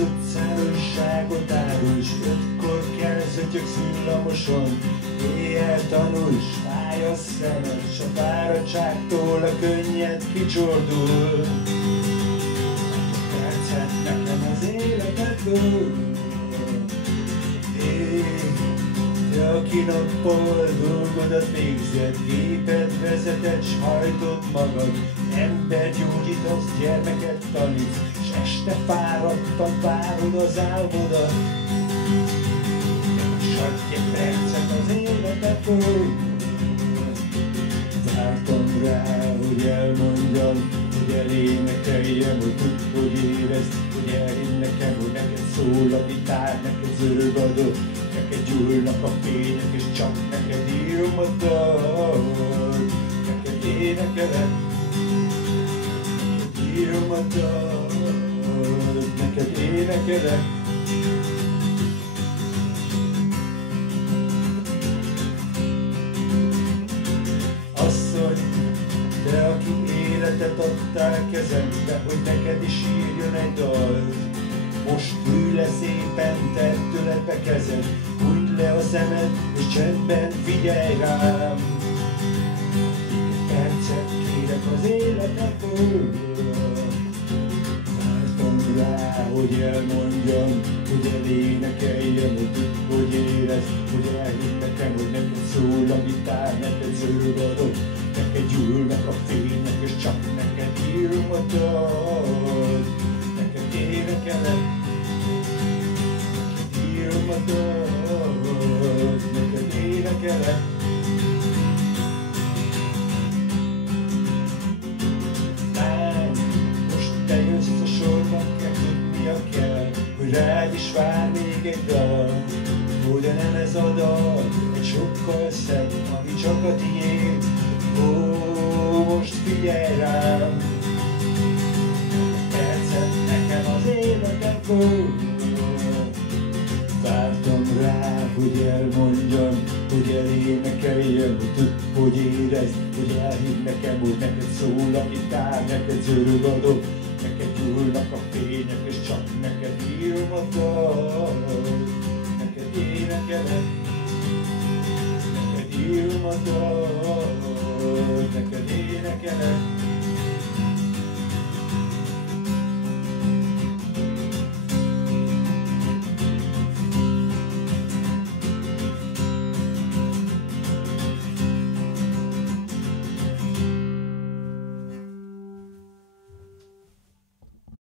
az utcán újságot árul, s 5-kor kell zötyögsz villamoson. Éjjel tanul, s fáj a szemed, s a fáradtságtól a könnyed kicsordul. Percet nekem az életedből, te, aki nappal dolgodat végzed, gépet vezeted, s hajtod magad, embert gyógyítasz, gyermeket tanítsz, s este fáradtan várod az álmodat. Adj egy percet az életedből, vártam rá, hogy elmondjam, hogy elénekeljem, hogy tudd, hogy érezd, hogy elhidd nekem, hogy neked szól a gitár, neked zörög a dob, neked gyúlnak a fények, és csak neked írom a dalt, neked énekelek, neked írom a dalt, neked énekelek. Te, aki életet adtál kezembe, hogy neked is írjon egy dal. Most ülj le szépen, tedd tőledbe kezed, hújt le a szemed, és csendben figyelj rám. Egy percet kérek az életedből, vártam rá, hogy elmondjam, hogy elénekeljem, hogy tudd, hogy érezd, hogy elhidd nekem, hogy neked szól a gitár, neked zörög a dob, neked gyúlnak a fények, és csak neked írom a dalt, neked énekelek, neked írom a dalt, neked énekelek. Lány, most te jössz a sornak, kell tudnia kell, hogy rád is vár még egy dal, hogy de nem ez a dal, egy sokkal szebb, ami csak a tiéd. Ó, most figyelj rám, percet nekem az életedből, vártam rá, hogy elmondjam, hogy elénekeljem, hogy tudd, hogy érezd, hogy elhidd nekem, hogy neked szól a gitár, neked zörög a dob, neked gyúlnak a fények, és csak neked írom a dalt, neked énekelek, neked írom a dalt, neked énekelek.